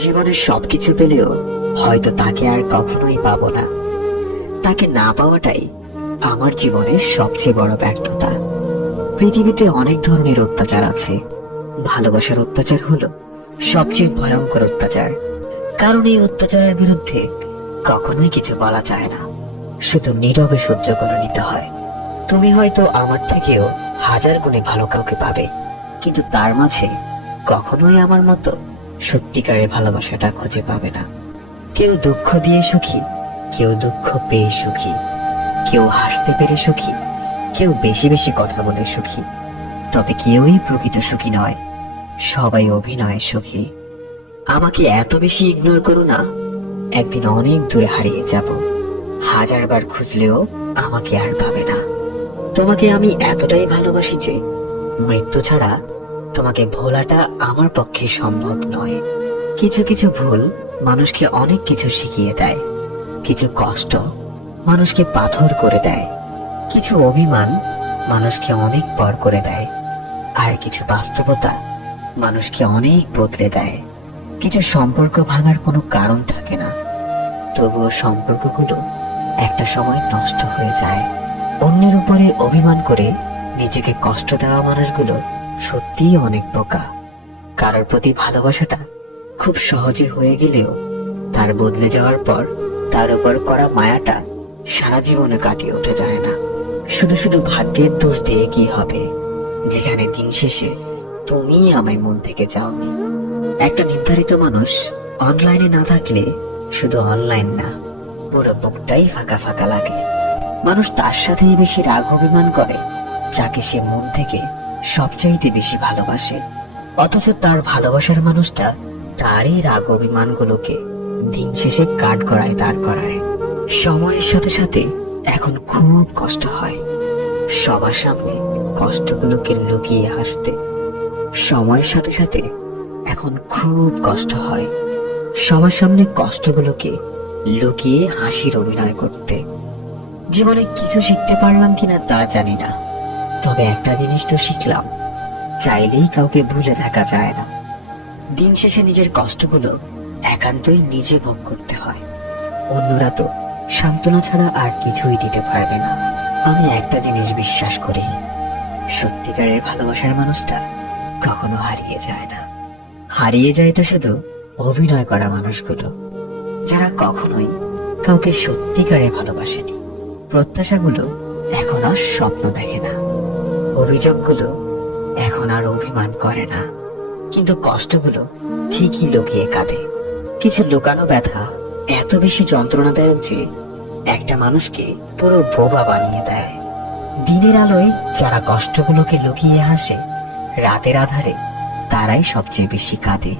জীবনে সবকিছু পেলেও হয়তো তাকে আর কখনোই পাবো না। তাকে না পাওয়াটাই আমার জীবনের সবচেয়ে বড় ব্যর্থতা। পৃথিবীতে অনেক ধরনের অত্যাচার আছে, ভালোবাসার অত্যাচার হলো সবচেয়ে ভয়ঙ্কর অত্যাচার। কারণ এই অত্যাচারের বিরুদ্ধে কখনোই কিছু বলা যায় না, শুধু নীরবে সহ্য করে নিতে হয়। তুমি হয়তো আমার থেকেও হাজার গুণে ভালো কাউকে পাবে, কিন্তু তার মাঝে কখনোই আমার মতো সত্যিকারের ভালোবাসাটা খুঁজে পাবে না। কেউ দুঃখ দিয়ে সুখী, কেউ দুঃখ পেয়ে সুখী, কেউ হাসতে পেরে সুখী, কেউ বেশি বেশি কথা বলে সুখী। তবে কেউই প্রকৃত সুখী নয়, সবাই অভিনয়ে সুখী। আমাকে এত বেশি ইগনোর করো না, একদিন অনেক দূরে হারিয়ে যাব। হাজারবার খুঁজলেও আমাকে আর পাবে না। তোমাকে আমি এতটাই ভালোবাসি যে মৃত্যু ছাড়া তোমাকে ভোলাটা আমার পক্ষে সম্ভব নয়। কিছু কিছু ভুল মানুষকে অনেক কিছু শিখিয়ে দেয়, কিছু কষ্ট মানুষকে পাথর করে দেয়, কিছু অভিমান মানুষকে অনেক পর করে দেয়, আর কিছু বাস্তবতা মানুষকে অনেক বদলে দেয়। কিছু সম্পর্ক ভাঙার কোনো কারণ থাকে না, তবুও সম্পর্কগুলো একটা সময় নষ্ট হয়ে যায়। অন্যের উপরে অভিমান করে নিজেকে কষ্ট দেওয়া মানুষগুলো সত্যিই অনেক বোকা। কারোর প্রতি ভালোবাসাটা খুব সহজে হয়ে গেলেও তার বদলে যাওয়ার পর তার উপর করা মায়াটা সারা জীবনে কাটিয়ে ওঠা যায় না। শুধু শুধু ভাগ্যের দোষ দিয়ে কি হবে, যেখানে দিন শেষে তুমি আমায় মন থেকে যাওনি। একটা নির্ধারিত মানুষ অনলাইনে না থাকলে শুধু অনলাইন না, পুরো বুকটাই ফাঁকা ফাঁকা লাগে। মানুষ তার সাথেই বেশি রাগ অভিমান করে যাকে সে মন থেকে সবচাইতে বেশি ভালোবাসে, অথচ তার ভালোবাসার মানুষটা তারই রাগ অভিমানগুলোকে দিন শেষে কাঠগড়ায় দাঁড় করায়। সময়ের সাথে সাথে এখন খুব কষ্ট হয় সবার সামনে কষ্টগুলোকে লুকিয়ে হাসতে। সময়ের সাথে সাথে এখন খুব কষ্ট হয় সবার সামনে কষ্টগুলোকে লুকিয়ে হাসির অভিনয় করতে। জীবনে কিছু শিখতে পারলাম কিনা তা জানি না, তবে একটা জিনিস তো শিখলাম, চাইলেই কাউকে ভুলে থাকা যায় না। দিন শেষে নিজের কষ্টগুলো একান্তই নিজে ভোগ করতে হয়, অন্যরা তো সান্ত্বনা ছাড়া আর কিছুই দিতে পারবে না। আমি একটা জিনিস বিশ্বাস করি, সত্যিকারের ভালোবাসার মানুষটা কখনো হারিয়ে যায় না। হারিয়ে যায় তো শুধু অভিনয় করা মানুষগুলো, যারা কখনোই কাউকে সত্যিকারে ভালোবাসেনি। প্রত্যাশাগুলো এখন আর স্বপ্ন দেখে না, অভিযোগগুলো এখন আর অভিমান করে না, কিন্তু কষ্টগুলো ঠিকই লুকিয়ে কাঁদে। কিছু লুকানো ব্যথা এত বেশি যন্ত্রণাদায়ক যে একটা মানুষকে পুরো বোবা বানিয়ে দেয়। দিনের আলোয় যারা কষ্টগুলোকে লুকিয়ে হাসে, রাতের আধারে তারাই সবচেয়ে বেশি কাঁদে।